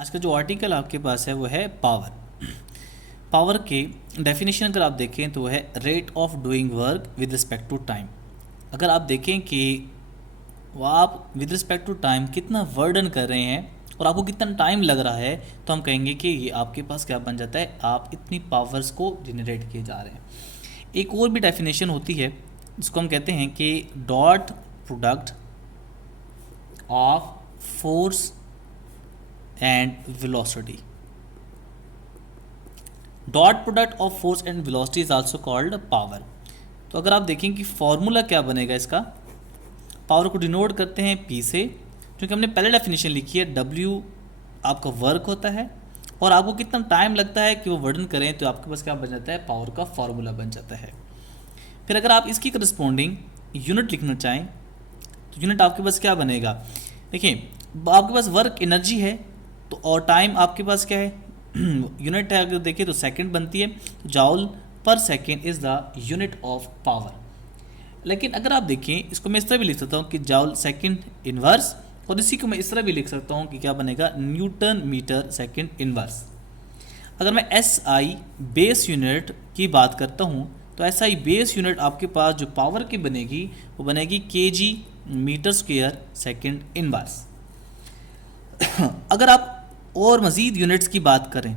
आज का जो आर्टिकल आपके पास है वो है पावर। पावर के डेफिनेशन अगर आप देखें तो वो है rate of doing work with respect to time. अगर आप देखें कि वो आप विद रिस्पेक्ट टू टाइम कितना वर्डन कर रहे हैं और आपको कितना टाइम लग रहा है, तो हम कहेंगे कि ये आपके पास क्या बन जाता है, आप इतनी पावर्स को जनरेट किए जा रहे हैं। एक और भी डेफिनेशन होती है जिसको हम कहते हैं कि dot product of force and velocity. Dot product of force and velocity is also called power. तो अगर आप देखें कि फॉर्मूला क्या बनेगा इसका, पावर को डिनोट करते हैं P से, क्योंकि हमने पहले डेफिनेशन लिखी है W आपका वर्क होता है और आपको कितना टाइम लगता है कि वो वर्डन करें, तो आपके पास क्या बन जाता है, पावर का फॉर्मूला बन जाता है। फिर अगर आप इसकी करस्पॉन्डिंग यूनिट लिखना चाहें तो यूनिट आपके पास क्या बनेगा, देखिए आपके पास वर्क एनर्जी है तो और टाइम आपके पास क्या है, यूनिट है। अगर देखिए तो सेकंड बनती है, तो जाउल पर second is the unit of power. लेकिन अगर आप देखें इसको मैं इस तरह भी लिख सकता हूँ कि जाउल सेकंड इनवर्स, और इसी को मैं इस तरह भी लिख सकता हूँ कि क्या बनेगा, न्यूटन मीटर सेकंड इनवर्स। अगर मैं SI बेस यूनिट की बात करता हूँ तो SI बेस यूनिट आपके पास जो पावर की बनेगी वो बनेगी kg metre square second inverse. अगर आप और मज़ीद यूनिट्स की बात करें,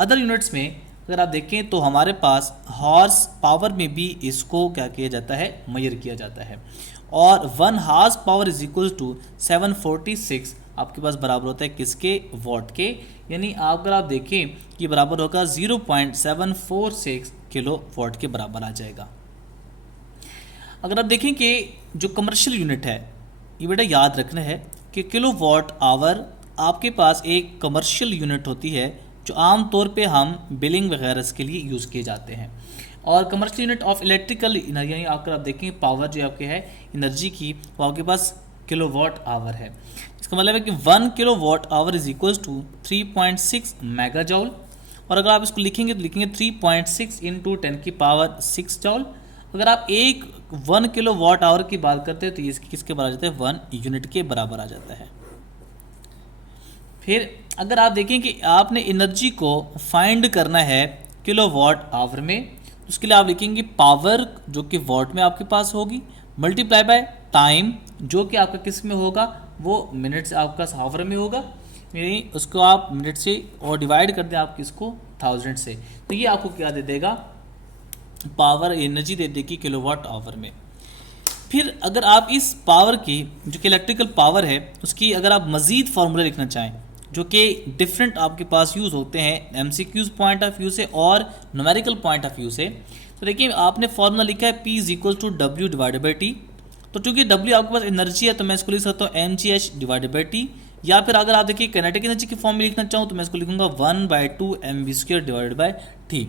अदर यूनिट्स में अगर आप देखें तो हमारे पास हॉर्स पावर में भी इसको क्या किया जाता है, मेजर किया जाता है। और 1 horsepower is equal to 746 आपके पास बराबर होता है किसके, वॉट के। यानी अगर आप देखें कि बराबर होगा 0.746 किलो वॉट के बराबर आ जाएगा। अगर आप देखें कि जो कमर्शियल यूनिट है, ये बेटा याद रखना है कि किलो वॉट आवर आपके पास एक कमर्शियल यूनिट होती है जो आम तौर पे हम बिलिंग वगैरह के लिए यूज़ किए जाते हैं। और commercial unit of electrical energy, यानी अगर आप देखें पावर जो आपके है एनर्जी की, वो आपके पास किलो वॉट आवर है। इसका मतलब है कि 1 kilowatt hour is equal to 3.6 megajoule. और अगर आप इसको लिखेंगे तो लिखेंगे 3.6 इंटू 10 की पावर 6 जॉल। अगर आप 1 किलो वॉट आवर की बात करते हैं तो ये किसके बराबर आ जाता है, 1 यूनिट के बराबर आ जाता है। फिर अगर आप देखें कि आपने एनर्जी को फाइंड करना है किलो वॉट आवर में, तो उसके लिए आप लिखेंगे पावर जो कि वॉट में आपके पास होगी, मल्टीप्लाई बाय टाइम जो कि आपका किस में होगा, वो मिनट से आपका आवर में होगा, यानी उसको आप मिनट से और डिवाइड कर दें आप किसको, 1000 से, तो ये आपको क्या दे देगा, पावर एनर्जी दे देगी किलो वॉट आवर में। फिर अगर आप इस पावर की जो कि इलेक्ट्रिकल पावर है उसकी अगर आप मज़ीद फार्मूला लिखना चाहें जो कि डिफरेंट आपके पास यूज़ होते हैं MCQs पॉइंट ऑफ व्यू से और न्यूमेरिकल पॉइंट ऑफ व्यू से, तो देखिए आपने फार्मूला लिखा है P is equal to W divided by T। तो चूँकि W आपके पास एनर्जी है तो मैं इसको लिख सकता हूँ mgh डिवाइडेड बाई T, या फिर अगर आप देखिए काइनेटिक एनर्जी की फॉर्म में लिखना चाहूँ तो मैं इसको लिखूँगा 1/2 mv² डिवाइडेड बाई T।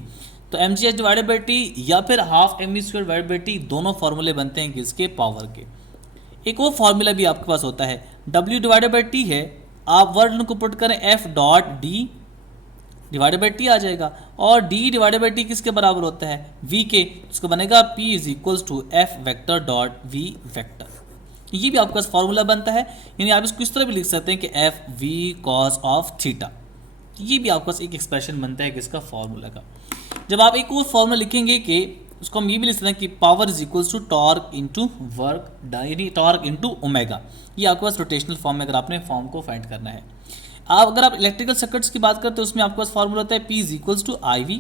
तो mgh डिवाइडेड बाई T या फिर half mv² divided by T, दोनों फार्मूले बनते हैं किसके, पावर के। एक और फार्मूला भी आपके पास होता है, W डिवाइडेड बाई T है, आप वर्ड को पुट करें F dot D divided by T आ जाएगा, और D डिवाइडेड बाई टी किसके बराबर होता है, V के, उसको बनेगा P is equals to F vector dot V vector. ये भी आपके पास फार्मूला बनता है, यानी आप इसको इस तरह भी लिख सकते हैं कि F V cos of theta. ये भी आपके पास एक एक्सप्रेशन बनता है किसका, फार्मूला का। जब आप एक और फार्मूला लिखेंगे कि उसको हम ये भी लिख सकते हैं कि power is equals to torque into work, यानी टॉर्क इंटू ओमेगा। ये आपके पास रोटेशनल फॉर्म में अगर आपने फॉर्म को फाइंड करना है। अगर आप इलेक्ट्रिकल सर्किट्स की बात करते हैं उसमें आपके पास फार्मूला होता है P is equals to IV,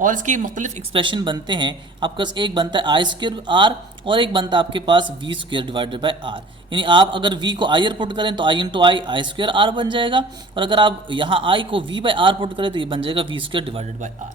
और इसके मुख्तलिफ एक्सप्रेशन बनते हैं। आपके पास एक बनता है I²R और एक बनता है आपके पास V² डिवाइडेड बाई R। यानी आप अगर V को I पुट करें तो I इंटू I I²R बन जाएगा, और अगर आप यहाँ I को V बाई R पुट करें तो ये बन जाएगा V² डिवाइडेड बाई R।